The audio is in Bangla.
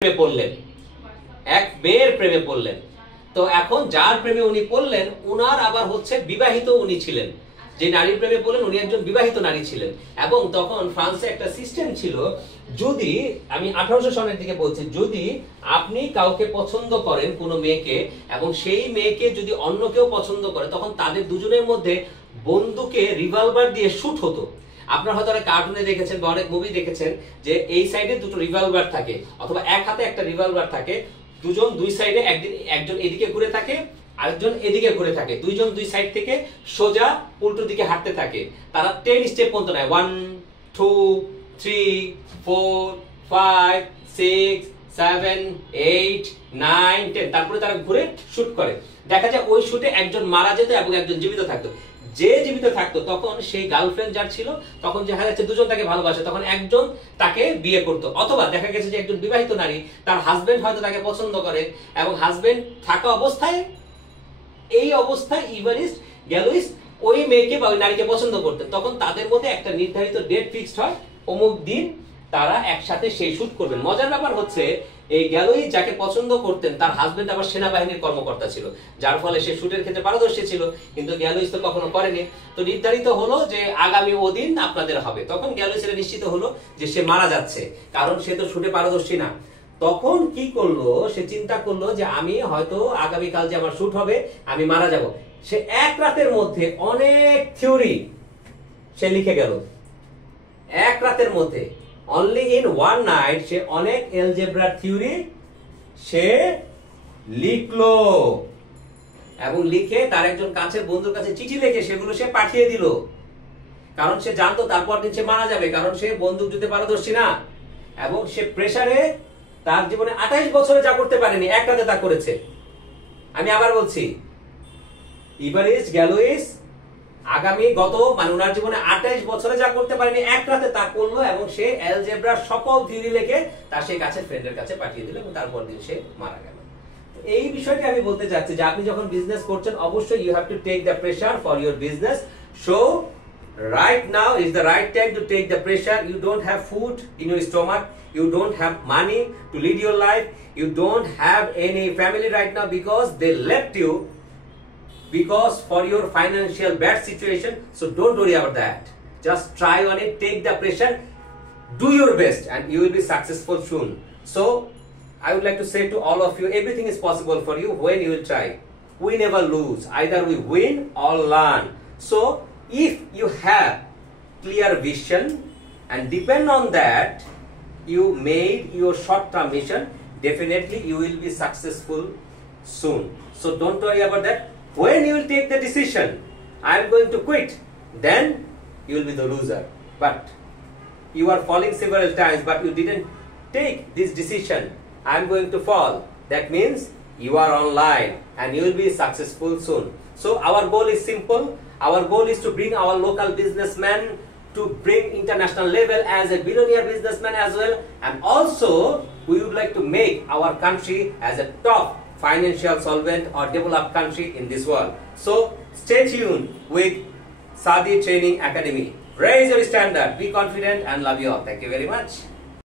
প্রেমে পড়লেন, এক মেয়ের প্রেমে পড়লেন। তো এখন যার প্রেমে উনি পড়লেন, উনার আবার হচ্ছে বিবাহিত উনি ছিলেন। যে নারীর প্রেমে পড়লেন উনি একজন বিবাহিত নারী ছিলেন। এবং তখন ফ্রান্সে একটা সিস্টেম ছিল, যদি আমি 1800 সনের দিকে বলছি, যদি আপনি কাউকে পছন্দ করেন কোনো মেয়েকে, এবং সেই মেয়েকে যদি অন্য কেউ পছন্দ করে, তখন তাদের দুজনের মধ্যে বন্দুকে রিভলভার দিয়ে শুট হতো। আপনারা হয়তো অনেক কার্টুনে দেখেছেন বা অনেক মুভি দেখেছেন যে এই সাইডে দুটো রিভলভার থাকে, অথবা এক হাতে একটা রিভলভার থাকে, দুজন দুই সাইডে, একজন এদিকে ঘুরে থাকে, আরেকজন এদিকে ঘুরে থাকে, দুইজন দুই সাইড থেকে সোজা উল্টো দিকে হাঁটতে থাকে। তারা 10 স্টেপ পর্যন্ত নেয়, 1 2 3 4 5 6 7 8 9 10, তারপরে তারা ঘুরে শুট করে। দেখা যায় ওই শুটে একজন মারা যেত এবং একজন জীবিত থাকতো। যে জীবিত থাকতো তখন সেই গার্লফ্রেন্ড যার ছিল, তখন দেখা যাচ্ছে দুজন তাকে ভালোবাসে, তখন একজন তাকে বিয়ে করতো। অথবা দেখা গেছে যে একজন বিবাহিত নারী, তার হাজবেন্ড হয়তো তাকে পছন্দ করে, এবং হাজবেন্ড থাকা অবস্থায়, এই অবস্থায় ইভারিস্ট গ্যালোইস ওই মেয়েকে বা ওই নারীকে পছন্দ করতেন। তখন তাদের মধ্যে একটা নির্ধারিত ডেট ফিক্সড হয়, অমুক দিন তারা একসাথে সেই শুট করবেন। মজার ব্যাপার হচ্ছে, এই গ্যালোইস যাকে পছন্দ করতেন তার হাজবেন্ড আবার সেনাবাহিনীর কর্মকর্তা ছিল, যার ফলে সে শুটের ক্ষেত্রে পারদর্শী ছিল, কিন্তু গ্যালোইস তো কখনো করেনি। তো নির্ধারিত হলো যে আগামী ওদিন আপনাদের হবে। তখন গ্যালোইস এটা নিশ্চিত হলো যে সে মারা যাচ্ছে, কারণ সে তো শুটে পারদর্শী না। তখন কি করলো, সে চিন্তা করলো যে আমি হয়তো আগামীকাল যে আমার শুট হবে, আমি মারা যাব। সে এক রাতের মধ্যে অনেক থিওরি সে লিখে গেল। এক রাতের মধ্যে, অনলি ইন ওয়ান নাইট, সে অনেক এলজেব্রার থিওরি সে লিখলো, এবং লিখে তার একজন কাছের বন্ধুর কাছে চিঠি লিখে সেগুলো সে পাঠিয়ে দিল। কারণ সে জানতো তারপর দিন সে মারা যাবে, কারণ সে বন্দুক যুদ্ধে পারদর্শী না। এবং সে প্রেসারে তার জীবনে 28 বছরে যা করতে পারেনি, এক রাতে তা করেছে। আমি আবার বলছি, ইভারিস্ট গ্যালোইস মানে ওনার জীবনে 28 বছরে যা করতে পারেনি, এক রাতে তা করলো, এবং সে অ্যালজেব্রার সকল থিওরি লিখে তার সেই কাছের ফ্রেন্ডের কাছে পাঠিয়ে দিল, এবং তারপর দিন সে মারা গেল। এই বিষয়টি আমি বলতে চাচ্ছি যে আপনি যখন বিজনেস করছেন, অবশ্যই you have to take the pressure for your business. So right now is the right time to take the pressure. You don't have food in your stomach, you don't have money to lead your life, you don't have any family right now because they left you because for your financial bad situation. So don't worry about that, just try on it, take the pressure, do your best, and you will be successful soon. So I would like to say to all of you, everything is possible for you when you will try. We never lose, either we win or learn. So if you have clear vision and depend on that, you made your short-term mission, definitely you will be successful soon. So don't worry about that. When you will take the decision, I am going to quit, then you will be the loser. But you are falling several times, but you didn't take this decision, I am going to fall. That means you are online and you will be successful soon. So our goal is simple. Our goal is to bring our local businessmen to bring international level as a billionaire businessman as well, and also we would like to make our country as a top financial solvent or developed country in this world. So stay tuned with Sadi Training Academy. Raise your standard, be confident, and love you all. Thank you very much.